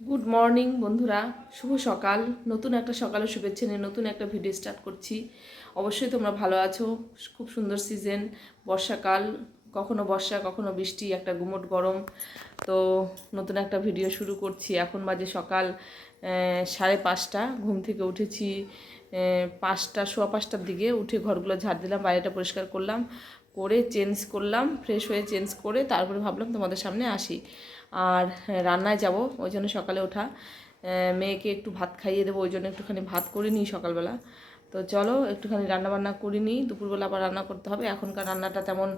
Good morning বন্ধুরা। শুভ সকাল। নতুন একটা সকালের শুভেচ্ছা নিয়ে নতুন একটা ভিডিও স্টার্ট করছি। অবশ্যই তোমরা ভালো আছো। খুব সুন্দর সিজন বর্ষাকাল, কখনো বর্ষা, কখনো বৃষ্টি, একটা গুমট গরম। তো নতুন একটা ভিডিও শুরু করছি। এখন বাজে সকাল সাড়ে পাঁচটা। ঘুম থেকে উঠেছি পাঁচটা, সোয়া পাঁচটার দিকে উঠে ঘরগুলো ঝাড় দিলাম, বাইরেটা পরিষ্কার করলাম। করে চেঞ্জ করলাম ফ্রেশ হয়ে চেঞ্জ করে তারপরে ভাবলাম তোমাদের সামনে আসি। আর রান্নায় যাব, ওই জন্য সকালে ওঠা। মেয়েকে একটু ভাত খাইয়ে দেবো, ওই জন্য একটুখানি ভাত করে নিই সকালবেলা। তো চলো, একটুখানি রান্না বান্না করে নিই। দুপুরবেলা আবার রান্না করতে হবে। এখনকার রান্নাটা তেমন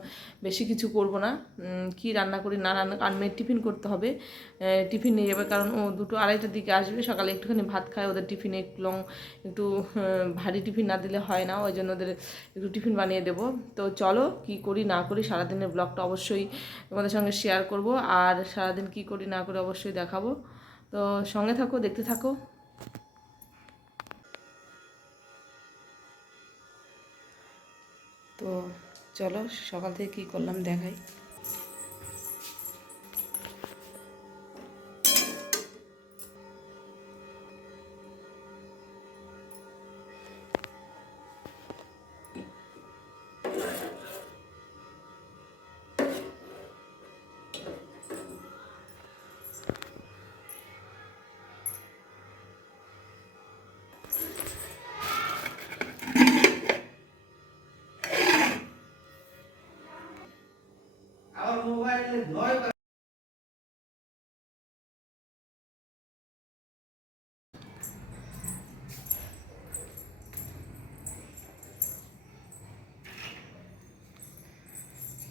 বেশি কিছু করব না। কি রান্না করি না রান্না আর মেয়ের টিফিন করতে হবে। টিফিন নিয়ে যাবে কারণ ও দুটো আড়াইটার দিকে আসবে। সকালে একটুখানি ভাত খায়, ওদের টিফিনে একটু লং একটু ভারী টিফিন না দিলে হয় না। ওই জন্য ওদের একটু টিফিন বানিয়ে দেবো। তো চলো, কি করি না করি সারাদিনের ব্লগটা অবশ্যই তোমাদের সঙ্গে শেয়ার করব। আর সারাদিন কি করি না করি অবশ্যই দেখাবো। তো সঙ্গে থাকো, দেখতে থাকো। তো চলো সকাল থেকে কী করলাম দেখাই।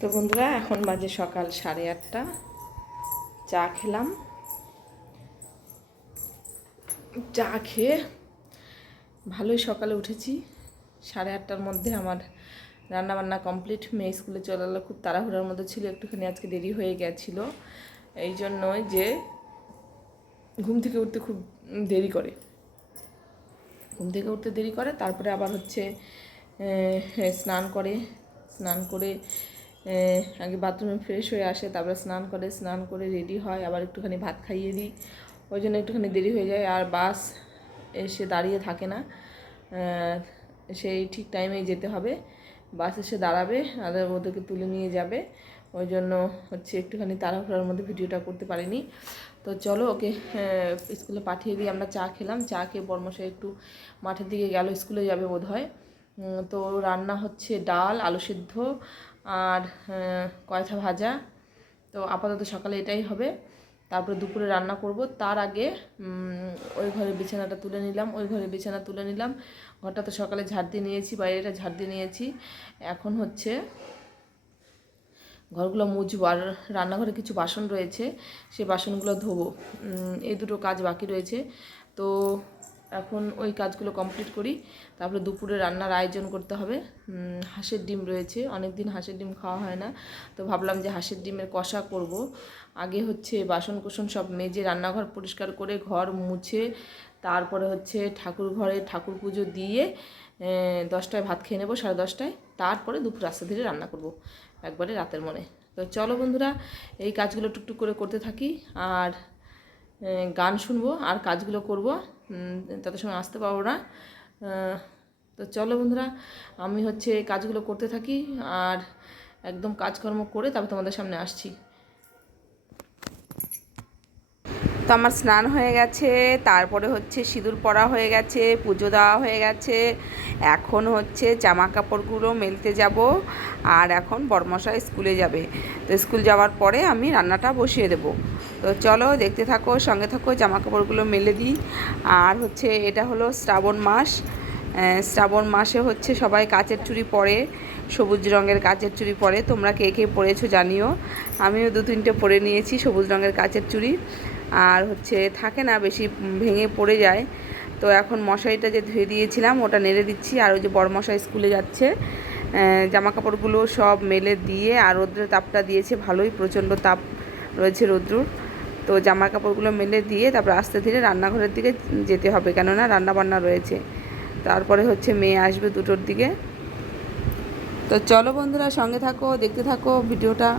তো বন্ধুরা, এখন বাজে সকাল সাড়ে আটটা। চা খেলাম। চা খেয়ে ভালোই সকালে উঠেছি। সাড়ে আটটার মধ্যে আমার রান্না বান্না কমপ্লিট। মেয়ে স্কুলে চলে গেলো খুব তাড়াহুড়োর মধ্যে ছিল, একটুখানি আজকে দেরি হয়ে গেছিল। এই জন্যই যে ঘুম থেকে উঠতে খুব দেরি করে। ঘুম থেকে উঠতে দেরি করে, তারপরে আবার হচ্ছে স্নান করে। স্নান করে আগে বাথরুমে ফ্রেশ হয়ে আসে, তারপরে স্নান করে স্নান করে রেডি হয়, আবার একটুখানি ভাত খাইয়ে দিই। ওই জন্য একটুখানি দেরি হয়ে যায়, আর বাস এসে দাঁড়িয়ে থাকে না। সেই ঠিক টাইমেই যেতে হবে। বাস এসে দাঁড়াবে, আর ওদেরকে তুলে নিয়ে যাবে। ওই জন্য হচ্ছে একটুখানি তাড়াহুড়ার মধ্যে ভিডিওটা করতে পারিনি। তো চলো ওকে স্কুলে পাঠিয়ে দিয়ে আমরা চা খেলাম। চা খেয়ে বর্মশাই একটু মাঠের দিকে গেল, স্কুলে যাবে বোধ হয় তো রান্না হচ্ছে ডাল, আলু সিদ্ধ আর কয়থা ভাজা। তো আপাতত সকালে এটাই হবে। তারপরে দুপুরে রান্না করব। তার আগে ওই ঘরে বিছানাটা তুলে নিলাম। ওই ঘরে বিছানা তুলে নিলাম। ঘরটা তো সকালে ঝাড় দিয়ে নিয়েছি বাইরেটা ঝাড় দিয়ে নিয়েছি। এখন হচ্ছে ঘরগুলো মুছবো। আর রান্নাঘরে কিছু বাসন রয়েছে। সেই বাসনগুলো ধোবো। এই দুটো কাজ বাকি রয়েছে। তো এখন ওই কাজগুলো কমপ্লিট করি। তারপরে দুপুরে রান্নার আয়োজন করতে হবে। হাঁসের ডিম রয়েছে। অনেক দিন হাঁসের ডিম খাওয়া হয় না। তো ভাবলাম যে হাঁসের ডিমের কষা করব। আগে হচ্ছে বাসন কোসন সব মেজে রান্নাঘর পরিষ্কার করে ঘর মুছে, তারপরে হচ্ছে ঠাকুর ঘরে ঠাকুর পুজো দিয়ে দশটায় ভাত খেয়ে নেব সাড়ে দশটায়। তারপরে দুপুর রাস্তা ধীরে রান্না করব একবারে রাতের মনে। তো চলো বন্ধুরা, এই কাজগুলো টুকটুক করে করতে থাকি। আর গান শুনব, আর কাজগুলো করব। তত সময় আসতে পারব না। তো চলো বন্ধুরা, আমি হচ্ছে কাজগুলো করতে থাকি আর একদম কাজকর্ম করে তারপর তোমাদের সামনে আসছি। তো আমার স্নান হয়ে গেছে, তারপরে হচ্ছে সিঁদুর পরা হয়ে গেছে, পুজো দেওয়া হয়ে গেছে। এখন হচ্ছে জামা কাপড়গুলো মেলতে যাব আর এখন বর্মশাই স্কুলে যাবে। তো স্কুল যাওয়ার পরে আমি রান্নাটা বসিয়ে দেব। তো চলো দেখতে থাকো, সঙ্গে থাকো জামা কাপড়গুলো মেলে দিই। আর হচ্ছে এটা হলো শ্রাবণ মাস। শ্রাবণ মাসে হচ্ছে সবাই কাচের চুড়ি পরে, সবুজ রঙের কাচের চুড়ি পরে। তোমরা কে কে পরেছো জানিও। আমিও দু তিনটে পরে নিয়েছি সবুজ রঙের কাচের চুড়ি। আর হচ্ছে থাকে না বেশি ভেঙে পড়ে যায়। তো এখন মশারিটা যে ধুয়ে দিয়েছিলাম, ওটা নেড়ে দিচ্ছি। আর ওই যে বড় মশাই স্কুলে যাচ্ছে জামা কাপড়গুলো সব মেলে দিয়ে। আর রোদ্রের তাপটা দিয়েছে ভালোই, প্রচণ্ড তাপ রয়েছে রৌদ্রুর। তো জামা কাপড়গুলো মেলে দিয়ে তারপর আস্তে ধীরে রান্নাঘরের দিকে যেতে হবে। কেননা রান্না বান্না রয়েছে। তারপরে হচ্ছে মেয়ে আসবে দুটোর দিকে। তো চলো বন্ধুরা সঙ্গে থাকো, দেখতে থাকো ভিডিওটা।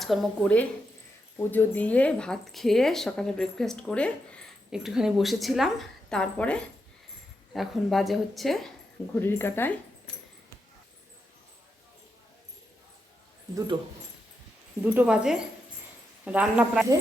কাজকর্ম করে পুজো দিয়ে, ভাত খেয়ে সকালে ব্রেকফাস্ট করে একটুখানি বসেছিলাম। তারপরে এখন বাজে হচ্ছে ঘড়ির কাটায় দুটো। দুটো বাজে, রান্না প্রায়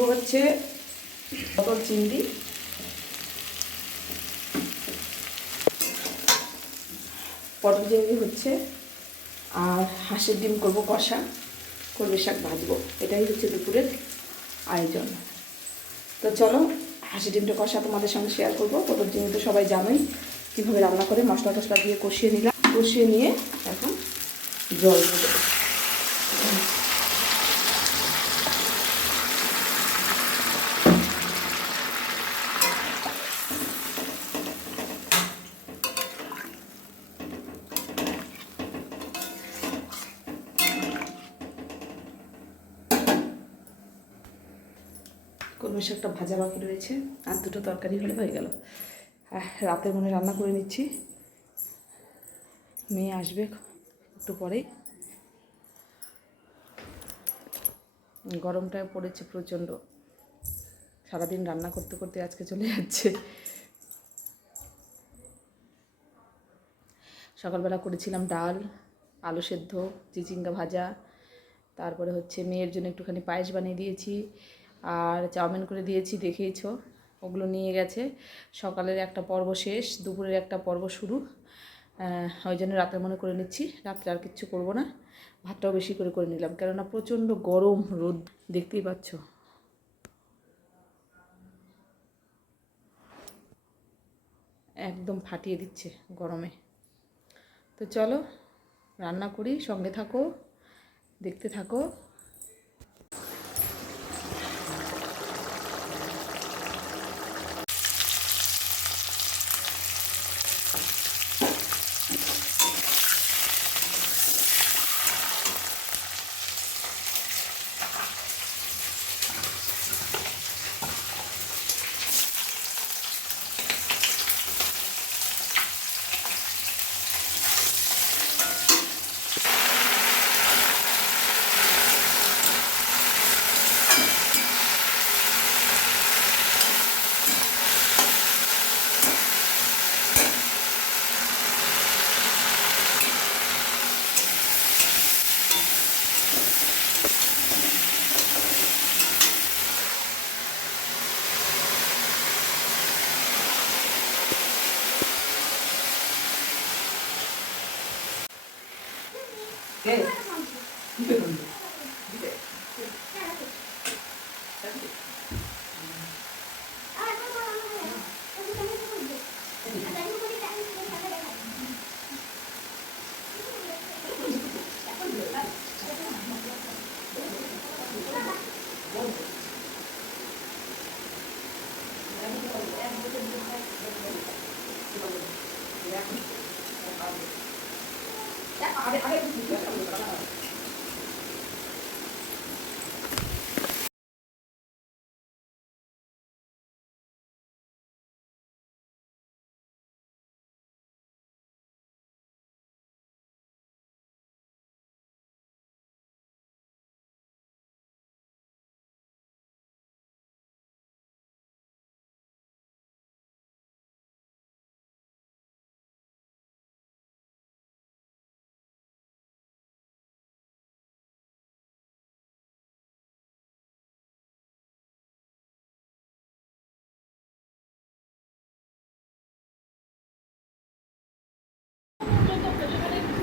করব হচ্ছে পটল চিংড়ি। পটল চিংড়ি হচ্ছে, আর হাঁসের ডিম করব কষা, কলমি শাক ভাজবো। এটাই হচ্ছে দুপুরের আয়োজন। তো চলো, হাঁসের ডিমটা কষা তোমাদের সঙ্গে শেয়ার করব। পটল চিংড়ি তো সবাই জানোই কীভাবে রান্না করে মশলা টশলা দিয়ে কষিয়ে নিলাম। কষিয়ে নিয়ে এখন জল দেবো। কলমি শাকটা ভাজা বাকি রয়েছে, আর দুটো তরকারি হলে হয়ে গেল। রাতের মনে রান্না করে নিচ্ছি। মেয়ে আসবে একটু পরেই। গরমটা পড়েছে প্রচণ্ড। সারাদিন রান্না করতে করতে আজকে চলে যাচ্ছে। সকালবেলা করেছিলাম ডাল, আলু সেদ্ধ, চিচিঙ্গা ভাজা, তারপরে হচ্ছে মেয়ের জন্য একটুখানি পায়েস বানিয়ে দিয়েছি। আর চাউমিন করে দিয়েছি, দেখেইছ। ওগুলো নিয়ে গেছে। সকালের একটা পর্ব শেষ, দুপুরের একটা পর্ব শুরু। ওই জন্য রাতে মনে করে নিচ্ছি। রাত্রে আর কিচ্ছু করব না। ভাতটাও বেশি করে করে নিলাম। কেননা প্রচণ্ড গরম রোদ, দেখতেই পাচ্ছ। একদম ফাটিয়ে দিচ্ছে গরমে। তো চলো, রান্না করি, সঙ্গে থাকো, দেখতে থাকো।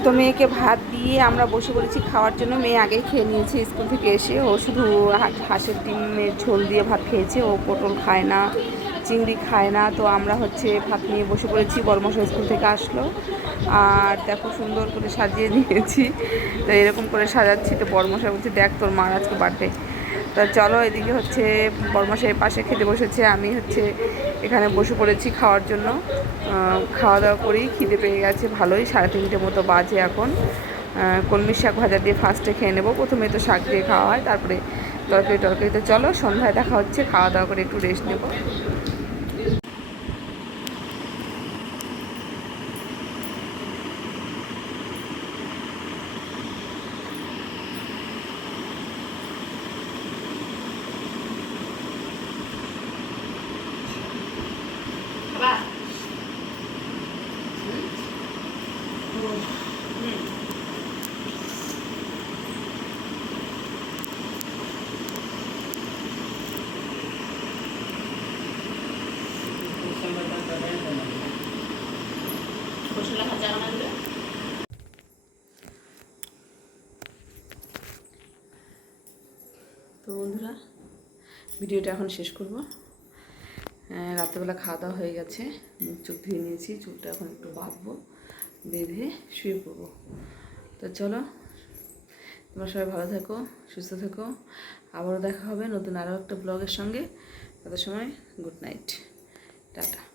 তো মেয়েকে ভাত দিয়ে আমরা বসে বলেছি খাওয়ার জন্য। মেয়ে আগে খেয়ে নিয়েছে স্কুল থেকে এসে। ও শুধু হাঁসের ডিমের ঝোল দিয়ে ভাত খেয়েছে। ও পটল খায় না, চিংড়ি খায় না। তো আমরা হচ্ছে ভাত নিয়ে বসে পড়েছি। বর্মশা স্কুল থেকে আসলো। আর দেখো সুন্দর করে সাজিয়ে নিয়েছি তো এরকম করে সাজাচ্ছি। তো বর্মশা বলছে, দেখ তোর মার আজকে বার্থডে তা চলো, এদিকে হচ্ছে বর্মাশাহের পাশে খেতে বসেছে। আমি হচ্ছে এখানে বসে পড়েছি খাওয়ার জন্য। খাওয়া দাওয়া করি, খিদে পেয়ে গেছে ভালোই, সাড়ে তিনটে মতো বাজে এখন। কলমির কলমি শাক ভাজা দিয়ে ফার্স্টে খেয়ে নেব। প্রথমে তো শাক দিয়ে খাওয়া হয়, তারপরে তরকারি টরকারিতে চলো, সন্ধ্যায় দেখা হচ্ছে খাওয়া দাওয়া করে একটু রেস্ট নেব। তো বন্ধুরা ভিডিওটা এখন শেষ করব। আহ, রাত্রেবেলা খাওয়া দাওয়া হয়ে গেছে মুখ চোখ ধুয়ে নিয়েছি চুলটা এখন একটু বাঁধবো। বেঁধে শুয়ে পড়ব। তো চলো, তোমরা সবাই ভালো থেকো, সুস্থ থেকো। আবারও দেখা হবে নতুন আরও একটা ব্লগের সঙ্গে। তত সময় গুড নাইট টাটা।